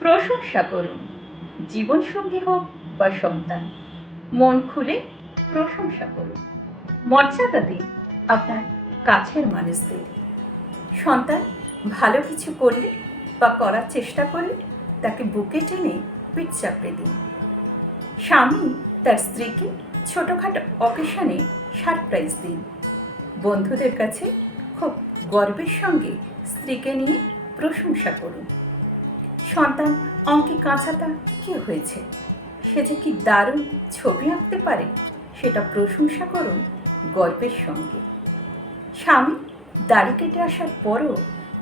প্রশংসা করুন। জীবনসঙ্গী হোক বা সন্তান, মন খুলে প্রশংসা করুন। মর্যাদা দিন আপনার কাছের মানুষদের। সন্তান ভালো কিছু করলে বা করার চেষ্টা করলে তাকে বুকে টেনে পিঠ চাপড়ে দিন। স্বামী তার স্ত্রীকে ছোটোখাটো অকেশনে সারপ্রাইজ দিন। বন্ধুদের কাছে খুব গর্বের সঙ্গে স্ত্রীকে নিয়ে প্রশংসা করুন। সন্তান, অঙ্কে কাঁচাটা কি হয়েছে? সে যে কি দারুণ ছবি আঁকতে পারে, সেটা প্রশংসা করুন গল্পের সঙ্গে। স্বামী দাড়ি কেটে আসার পরও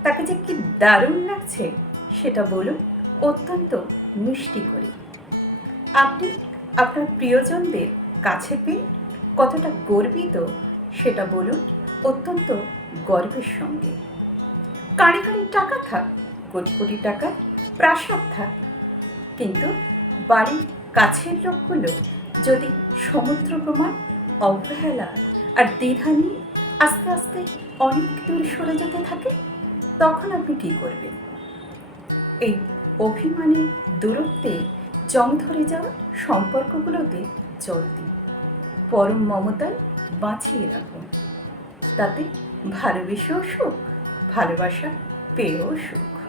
তাকে যে কি দারুণ লাগছে, সেটা বলুন অত্যন্ত মিষ্টি করে। আপনি আপনার প্রিয়জনদের কাছে পেয়ে কতটা গর্বিত, সেটা বলুন অত্যন্ত গর্বের সঙ্গে। কারি কারি টাকা থাক, কোটি কোটি টাকা প্রাসাদ থাক। কিন্তু বাড়ির কাছের লোকগুলো যদি সমুদ্র প্রমাণ, অবহেলা আর দ্বিধা নিয়ে আস্তে আস্তে অনেক দূর সরে যেতে থাকে, তখন আপনি কি করবেন? এই অভিমানের দূরত্বে জং ধরে যাওয়া সম্পর্কগুলোতে দিন। পরম মমতায় বাঁচিয়ে রাখুন। তাতে ভালোবেসেও সুখ, ভালোবাসা পেয়েও সুখ।